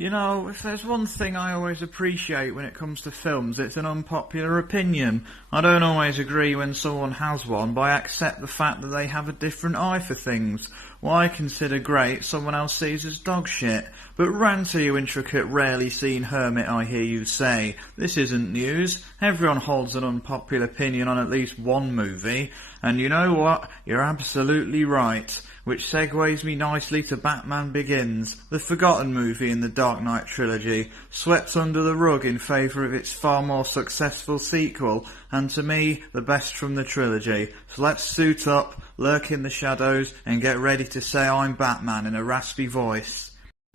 You know, if there's one thing I always appreciate when it comes to films, it's an unpopular opinion. I don't always agree when someone has one, but I accept the fact that they have a different eye for things. What I consider great, someone else sees as dog shit. But run to you intricate, rarely seen hermit, I hear you say. This isn't news. Everyone holds an unpopular opinion on at least one movie. And you know what? You're absolutely right. Which segues me nicely to Batman Begins, the forgotten movie in the Dark Knight trilogy, swept under the rug in favour of its far more successful sequel, and to me, the best from the trilogy. So let's suit up, lurk in the shadows, and get ready to say I'm Batman in a raspy voice.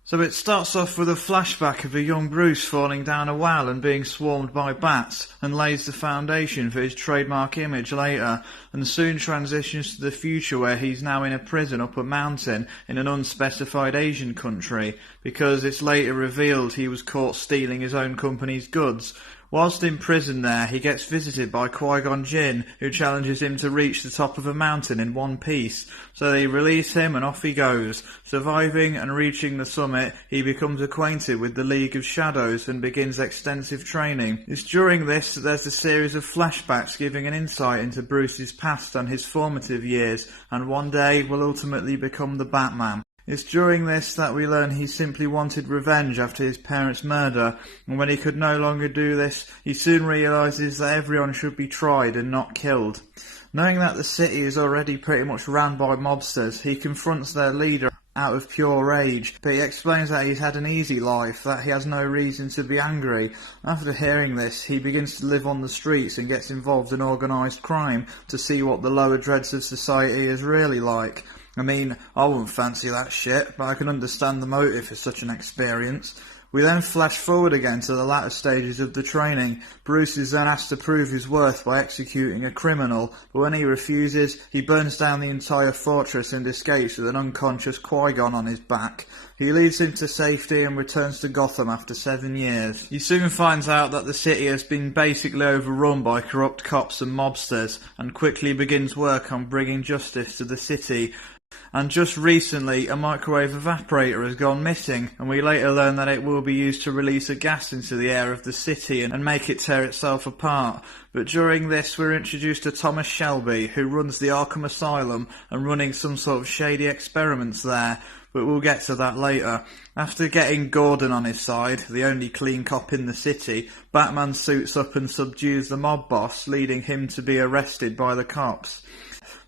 So it starts off with a flashback of a young Bruce falling down a well and being swarmed by bats, and lays the foundation for his trademark image later, and soon transitions to the future where he's now in a prison up a mountain in an unspecified Asian country, because it's later revealed he was caught stealing his own company's goods. Whilst in prison there, he gets visited by Qui-Gon Jinn, who challenges him to reach the top of a mountain in one piece. So they release him and off he goes. Surviving and reaching the summit, he becomes acquainted with the League of Shadows and begins extensive training. It's during this that there's a series of flashbacks giving an insight into Bruce's past and his formative years, and one day will ultimately become the Batman. It's during this that we learn he simply wanted revenge after his parents' murder, and when he could no longer do this, he soon realises that everyone should be tried and not killed. Knowing that the city is already pretty much ran by mobsters, he confronts their leader out of pure rage, but he explains that he's had an easy life, that he has no reason to be angry. After hearing this, he begins to live on the streets and gets involved in organised crime to see what the lower dregs of society is really like. I mean, I wouldn't fancy that shit, but I can understand the motive for such an experience. We then flash forward again to the latter stages of the training. Bruce is then asked to prove his worth by executing a criminal, but when he refuses, he burns down the entire fortress and escapes with an unconscious Qui-Gon on his back. He leaves him to safety and returns to Gotham after 7 years. He soon finds out that the city has been basically overrun by corrupt cops and mobsters, and quickly begins work on bringing justice to the city. And just recently, a microwave evaporator has gone missing, and we later learn that it will be used to release a gas into the air of the city and make it tear itself apart. But during this, we're introduced to Thomas Shelby, who runs the Arkham Asylum and running some sort of shady experiments there. But we'll get to that later. After getting Gordon on his side, the only clean cop in the city, Batman suits up and subdues the mob boss, leading him to be arrested by the cops.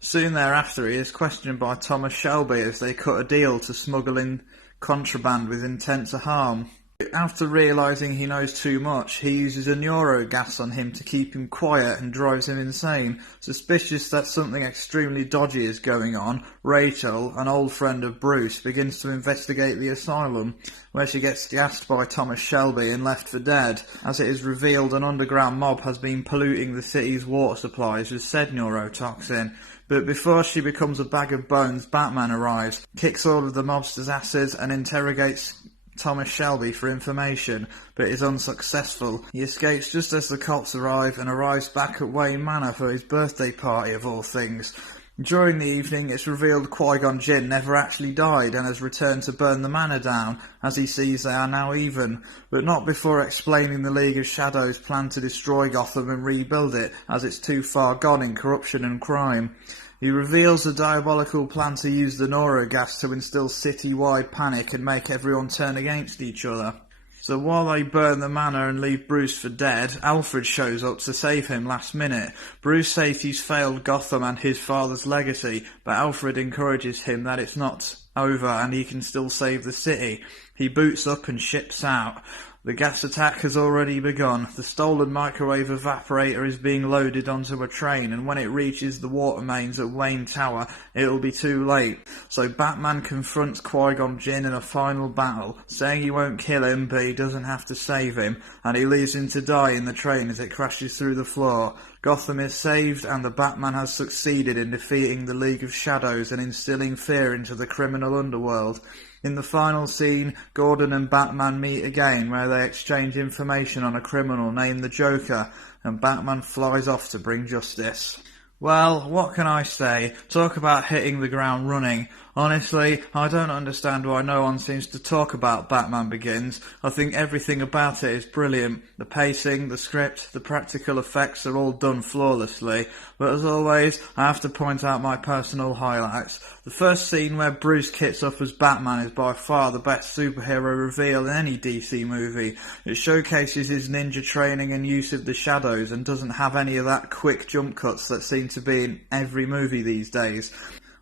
Soon thereafter, he is questioned by Thomas Shelby as they cut a deal to smuggle in contraband with intent to harm. After realising he knows too much, he uses a neurogas on him to keep him quiet and drives him insane. Suspicious that something extremely dodgy is going on, Rachel, an old friend of Bruce, begins to investigate the asylum, where she gets gassed by Thomas Shelby and left for dead, as it is revealed an underground mob has been polluting the city's water supplies with said neurotoxin. But before she becomes a bag of bones, Batman arrives, kicks all of the mobsters' asses and interrogates Thomas Shelby for information, but is unsuccessful. He escapes just as the cops arrive and arrives back at Wayne Manor for his birthday party of all things. During the evening, it's revealed Qui-Gon Jinn never actually died and has returned to burn the manor down, as he sees they are now even, but not before explaining the League of Shadows' plan to destroy Gotham and rebuild it, as it's too far gone in corruption and crime. He reveals a diabolical plan to use the neurogas to instill city-wide panic and make everyone turn against each other. So while they burn the manor and leave Bruce for dead, Alfred shows up to save him last minute. Bruce says he's failed Gotham and his father's legacy, but Alfred encourages him that it's not over and he can still save the city. He boots up and ships out. The gas attack has already begun. The stolen microwave evaporator is being loaded onto a train, and when it reaches the water mains at Wayne Tower, it'll be too late. So Batman confronts Qui-Gon Jinn in a final battle, saying he won't kill him, but he doesn't have to save him, and he leaves him to die in the train as it crashes through the floor. Gotham is saved, and the Batman has succeeded in defeating the League of Shadows and instilling fear into the criminal underworld. In the final scene, Gordon and Batman meet again, where they exchange information on a criminal named the Joker, and Batman flies off to bring justice. Well, what can I say? Talk about hitting the ground running. Honestly, I don't understand why no one seems to talk about Batman Begins. I think everything about it is brilliant. The pacing, the script, the practical effects are all done flawlessly. But as always, I have to point out my personal highlights. The first scene where Bruce kits up as Batman is by far the best superhero reveal in any DC movie. It showcases his ninja training and use of the shadows and doesn't have any of that quick jump cuts that seem to be in every movie these days.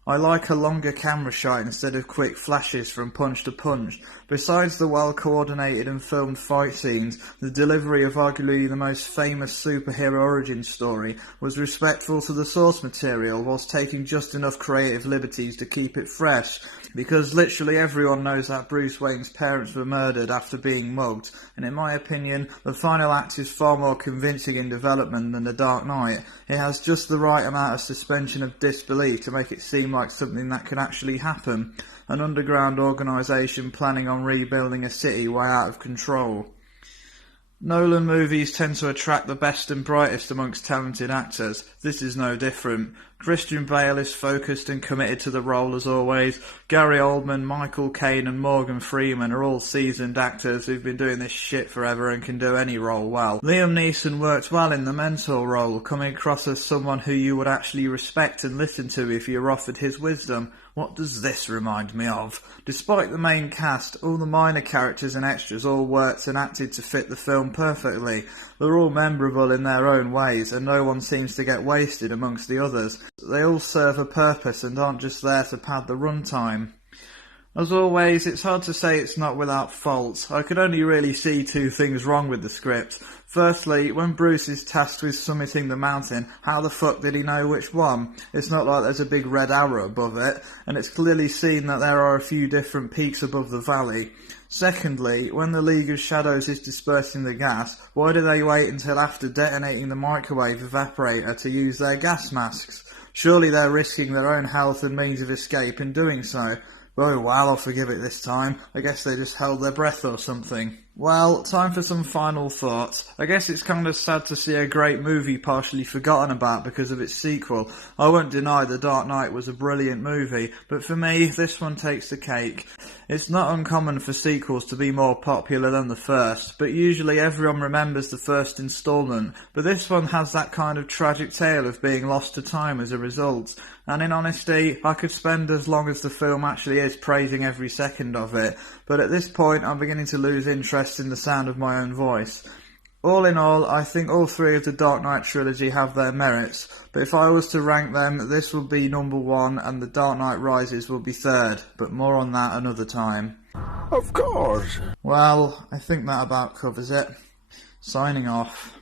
I like a longer camera shot instead of quick flashes from punch to punch. Besides the well-coordinated and filmed fight scenes, the delivery of arguably the most famous superhero origin story was respectful to the source material whilst taking just enough creative liberties to keep it fresh, because literally everyone knows that Bruce Wayne's parents were murdered after being mugged, and in my opinion, the final act is far more convincing in development than The Dark Knight. It has just the right amount of suspension of disbelief to make it seem like something that could actually happen. An underground organisation planning on rebuilding a city way out of control. Nolan movies tend to attract the best and brightest amongst talented actors. This is no different. Christian Bale is focused and committed to the role as always. Gary Oldman, Michael Caine and Morgan Freeman are all seasoned actors who've been doing this shit forever and can do any role well. Liam Neeson worked well in the mentor role, coming across as someone who you would actually respect and listen to if you were offered his wisdom. What does this remind me of? Despite the main cast, all the minor characters and extras all worked and acted to fit the film perfectly. They're all memorable in their own ways, and no one seems to get wasted amongst the others. They all serve a purpose and aren't just there to pad the runtime. As always, it's hard to say it's not without faults. I could only really see two things wrong with the script. Firstly, when Bruce is tasked with summiting the mountain, how the fuck did he know which one? It's not like there's a big red arrow above it, and it's clearly seen that there are a few different peaks above the valley. Secondly, when the League of Shadows is dispersing the gas, why do they wait until after detonating the microwave evaporator to use their gas masks? Surely they're risking their own health and means of escape in doing so. Oh well, I'll forgive it this time. I guess they just held their breath or something. Well, time for some final thoughts. I guess it's kind of sad to see a great movie partially forgotten about because of its sequel. I won't deny The Dark Knight was a brilliant movie, but for me, this one takes the cake. It's not uncommon for sequels to be more popular than the first, but usually everyone remembers the first installment. But this one has that kind of tragic tale of being lost to time as a result. And in honesty, I could spend as long as the film actually is praising every second of it, but at this point I'm beginning to lose interest in the sound of my own voice. All in all, I think all three of the Dark Knight trilogy have their merits, but if I was to rank them, this will be number one and The Dark Knight Rises will be third, but more on that another time. Of course. Well, I think that about covers it. Signing off.